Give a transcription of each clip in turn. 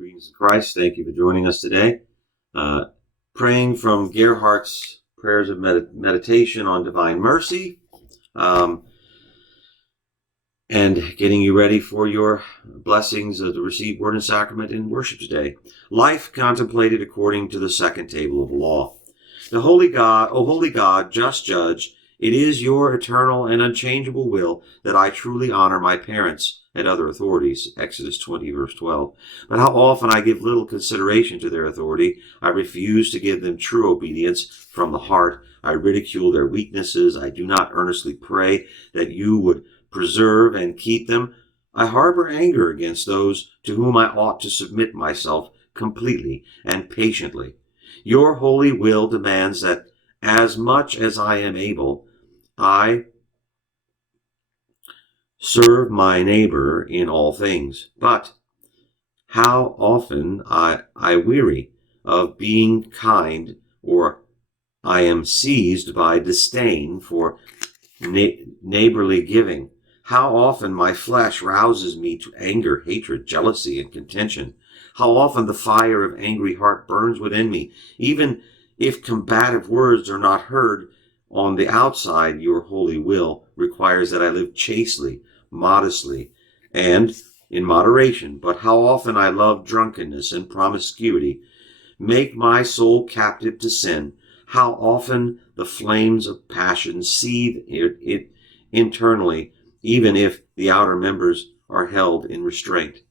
Greetings in Christ. Thank you for joining us today. Praying from Gerhardt's Prayers of Meditation on Divine Mercy, and getting you ready for your blessings of the received Word and Sacrament in worship today. Life contemplated according to the second table of the law. The holy God, O holy God, just judge, it is your eternal and unchangeable will that I truly honor my parents and other authorities, Exodus 20, verse 12. But how often I give little consideration to their authority. I refuse to give them true obedience from the heart. I ridicule their weaknesses. I do not earnestly pray that you would preserve and keep them. I harbor anger against those to whom I ought to submit myself completely and patiently. Your holy will demands that as much as I am able, I serve my neighbor in all things. But how often I weary of being kind, or I am seized by disdain for neighborly giving. How often my flesh rouses me to anger, hatred, jealousy, and contention. How often the fire of angry heart burns within me. Even if combative words are not heard on the outside, your holy will requires that I live chastely, modestly, and in moderation. But how often I love drunkenness and promiscuity, make my soul captive to sin. How often the flames of passion seethe it internally, even if the outer members are held in restraint.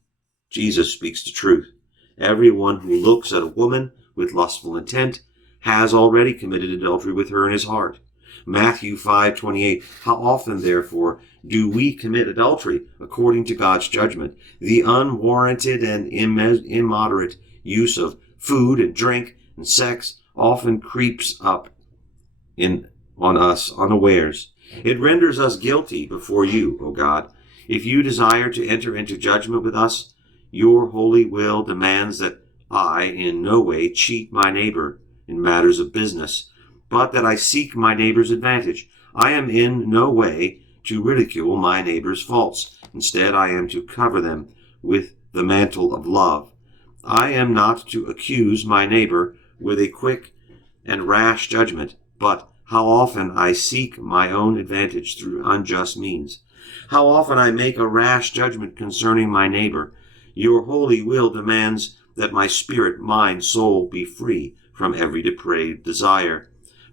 Jesus speaks the truth. Everyone who looks at a woman with lustful intent has already committed adultery with her in his heart. Matthew 5:28. How often, therefore, do we commit adultery according to God's judgment? The unwarranted and immoderate use of food and drink and sex often creeps up on us unawares. It renders us guilty before you, O God. If you desire to enter into judgment with us, your holy will demands that I in no way cheat my neighbor in matters of business, but that I seek my neighbor's advantage. I am in no way to ridicule my neighbor's faults. Instead, I am to cover them with the mantle of love. I am not to accuse my neighbor with a quick and rash judgment, but how often I seek my own advantage through unjust means. How often I make a rash judgment concerning my neighbor. Your holy will demands that my spirit, mind, soul be free from every depraved desire.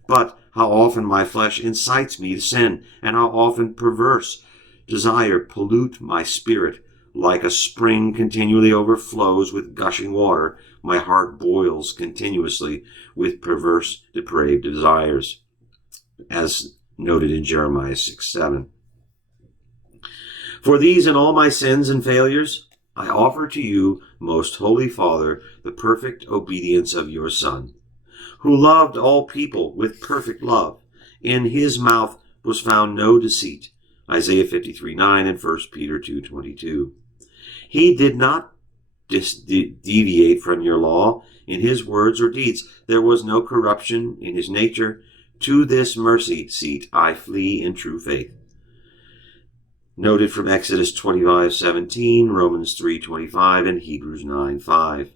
But how often my flesh incites me to sin, and how often perverse desire pollute my spirit. Like a spring continually overflows with gushing water, my heart boils continuously with perverse, depraved desires, as noted in Jeremiah 6:7. For these and all my sins and failures, I offer to you, most holy Father, the perfect obedience of your Son, who loved all people with perfect love. In his mouth was found no deceit, Isaiah 53:9 and 1 Peter 2:22. He did not deviate from your law in his words or deeds. There was no corruption in his nature. To this mercy seat I flee in true faith. Noted from Exodus 25:17, Romans 3:25, and Hebrews 9:5.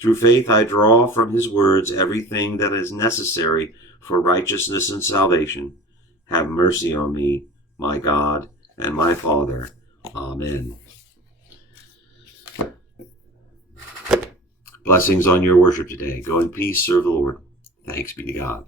Through faith I draw from his words everything that is necessary for righteousness and salvation. Have mercy on me, my God and my Father. Amen. Blessings on your worship today. Go in peace, serve the Lord. Thanks be to God.